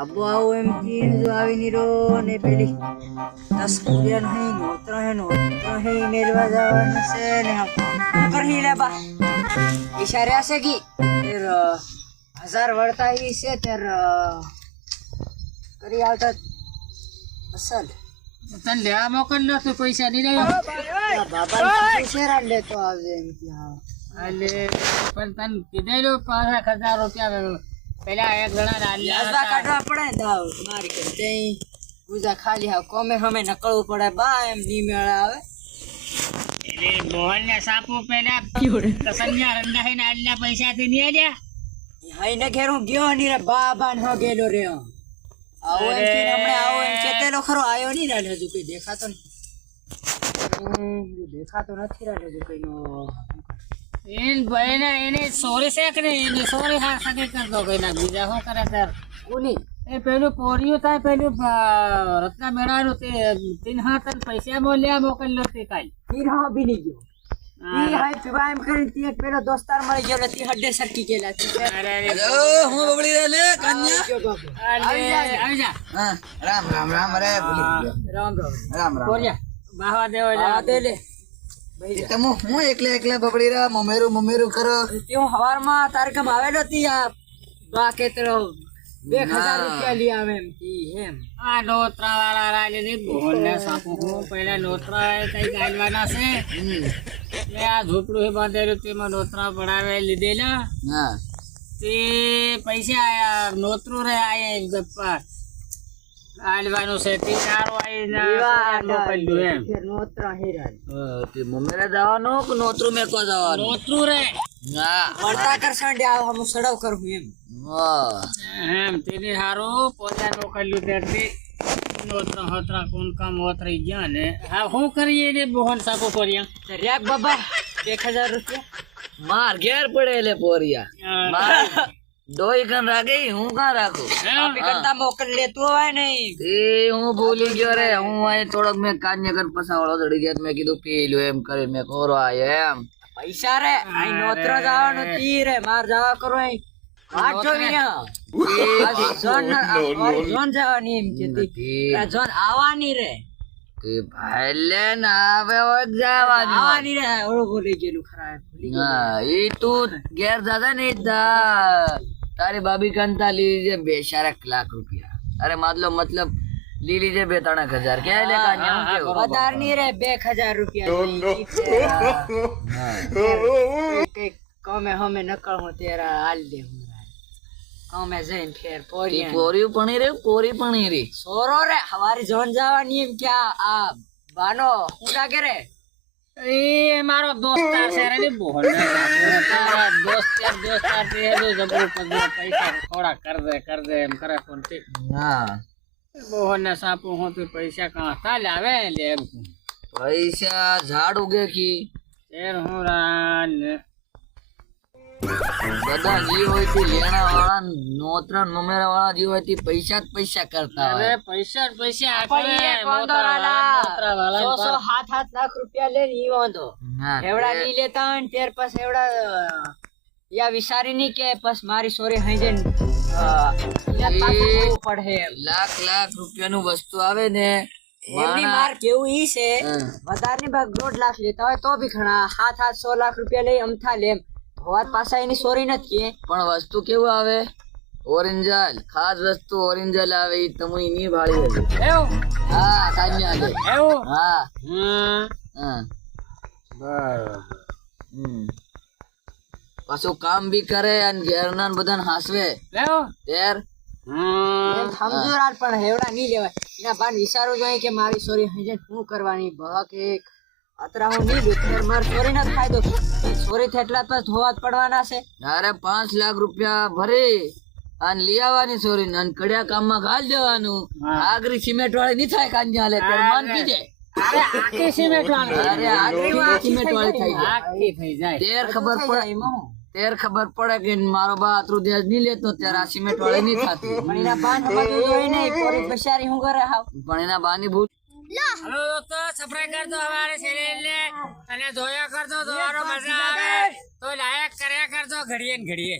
આબુ આવું એમ કીન જો આવી નીરો ને પેલી 10 રૂપિયા નહીં નોતરો હે મેરવા જવાનું છે ને કરી લે બા ઈશારે છે કે તેર 1000 વળતા ઈ છે તેર કરી આવતા અસલ તને લેવા મોકલ્યો તું પૈસા નહીં લેવા બાબા શેરા લેતો આવજે એમ કે હા અલે પણ તને કીધેલું 5000 રૂપિયા પેલા એક જણા લાસા કાઢવા પડે દાવ મારી કે તઈ પૂજા ખાલી હા કોમે હમે નકળવું પડે બા એમ ની મેળ આવે એટલે મોહન ને સાપુ પેલા કસન્યા રંગા હે ને આલ્યા પૈસા થી નહીં આલ્યા હાઈ ને ઘેર હું ગયો ની રે બાબા ને હો ગેલો રે આવો એમ કે હમણે આવો એમ ચેતેલો ખરો આયો ની ને હજુ કઈ દેખાતો નહીં દેખાતો નથી રે હજુ કઈ નો એન ભાઈને એને સોરી શેક ને એને સોરી હા સગે કર દો કઈ ના બીજા હો કરે તાર કોની એ પેલું પોરિયું થાય પેલું રત્ના મેળાનું તે 3000 પૈસા મોલ્યા મોકલ્યો તે કાઈ તીર હો બી ની ગયો ઈ હાઈ પીવા એમ કરી તી એક પેલો દોસ્તાર મળી ગયો તી હડે સરકી ગયેલા અરે હું બબડી રે લે કન્યા આવી જા હા રામ રામ રામ અરે ભૂલી ગયો રામ રામ રામ રામ બોલ્યા બાહવા દેવો આ દે લે તમે હું એકલા બબડી રા મમેરું કરો ત્યો હવારમાં તારકમ આવેલો તી આ બા કેતરો 2000 રૂપિયા લઈ આવે એમ તી એમ આ નોતરા વાળા રાલે ને બોલ ને સાપુ હું પહેલા નોતરા કઈ ગાલવાના છે લે આ ઝૂપડું હે બાંધેલું તેમાં નોતરા પડાવે લીધેલા હા તે પૈસા આયા નોતરું રે આયા ગપ્પા આલવાનું છે તે સારો આઈ મોકલ્યું એમ ફેર નોતરા હેરા તે મમેરા જવાનો કે નોતરું મેકો જવાનો નોતરું રે હા મળતા કર સંડે આવ હમ સડાવ કરું એમ હા એમ તેને હારો પોતા મોકલ્યું ત્યારથી નોતરા હોતરા કોણ કામ હોતરી ગયા ને હા હું કરીએ ને બોહન સાપો કર્યા રેક બાબા 1000 રૂપિયા માર ઘેર પડે લે પોરિયા માર ડોઈ કન રાખી હું કાં રાખું આપી કરતા મોકલ લેતું હોય નહીં એ હું ભૂલી ગયો રે હું અહીં થોડોક મેં કાન્યગર પસાવાળો ચડી ગયા મેં કીધું પી લ્યો એમ કરી મેં ખોરો આયો એમ પૈસા રે આઈ નોતરો જવાનું તી રે માર જવા કરો અહીં વાટ જોવી ને જોન જવાની એમ કેતી જોન આવવાની રે તે ભાઈ લે ના આવે હોય જવાની આવવાની રે ઓળો ભૂલી ગયેલું ખરા ભૂલી ગયેલું. હા એ તું ઘેર દાદા ને તારી બાબી કંતા લીજે 2 લાખ રૂપિયા અરે મતલબ લી લીજે 2-3 હજાર કે લે કાન્યા હું કેવું વધારે ની રે 2000 રૂપિયા કઈ કમે હમે નકળ હું તેરા હાલ દે હું કમે જઈને ફેર પોરી પોરી પણ રે સોરો રે હવારી જોન જવાની એમ ક્યાં આ બાનો હું લાગે રે એ મારો દોસ્તાર છે રે બોહન તારા દોસ્તાર તે જો જબરો પગલા પૈસા થોડા કર દે એમ કરે કોણ તે હા બોહન ને સાપુ હું તો પૈસા કાં થા લાવે લે એમ પૈસા ઝાડ ઉગે કી શેર હું રાન બધા જી હોય તે લેણા વાળા નોતરા મમેરા વાળા જી હોય તે પૈસા જ પૈસા કરતા અરે હોય પૈસા પૈસા પણ મોતરા વાળા 7 લાખ રૂપિયા લે ની વાંધો હા એવડા ની લેતા હોય ને ત્યાર પછી એવડા યા વિચારી ની કે બસ મારી સોરી હઈ જઈને યા પાછું જોવું પડે એમ. લાખ રૂપિયાનું વસ્તુ આવે ને એમની માર કેવું ઈ છે હા. વધારે ની ભાગ 1.5 લાખ લેતા હોય તો બી ઘણા 700 લાખ રૂપિયા લઈ અમથા લેમ વાત પાછા એની સોરી નથી પણ વસ્તુ કેવું આવે ઓરિજિનલ ખાસ વસ્તુ ઓરિજિનલ આવે ઈ તમે ની ભાળી હતી એવું હા કાન્યા લે એવું હા હા બરાબર પાછું કામ બી કરે અને ઘેરના બધાને હાસવે લેવો ત્યાર એમ સમજો રાત પણ હેવડા નહીં લેવાય એના બાન વિચારવું જોઈએ કે મારી સોરી હઈ જઈને શું કરવાની બહક એક અતરા હું નહીં દુખેર માર સોરી ન ફાયદો સોરી થેટલા તો ધોવા જ પડવાના છે અરે 5 લાખ રૂપિયા ભરી અને લઈ આવવાની સોરી ને કડિયા કામમાં ઘાલ દેવાનું આગરી સિમેન્ટ વાળી નહીં થાય કાન્યા લે ત્યારે માન કીજે અરે આખી સિમેન્ટ વાળી અરે આગરી સિમેન્ટ વાળી થઈ જાય આખી થઈ જાય તેર ખબર પડે કે મારો બા આટલું દેશ નહીં લેતો ત્યારે આ સિમેન્ટ વાળી નહીં થતી પણ એના બાન બધું જોઈ નહીં પોરી બચારી હું કરે હાવ પણ એના બાની ભૂલ हेलो दोस्तों सब्सक्राइब कर दो हमारे चैनल ने અને જોયા કરજો તમારો મજા આવે તો લાયક કર્યા કરજો ઘડીએ ને ઘડીએ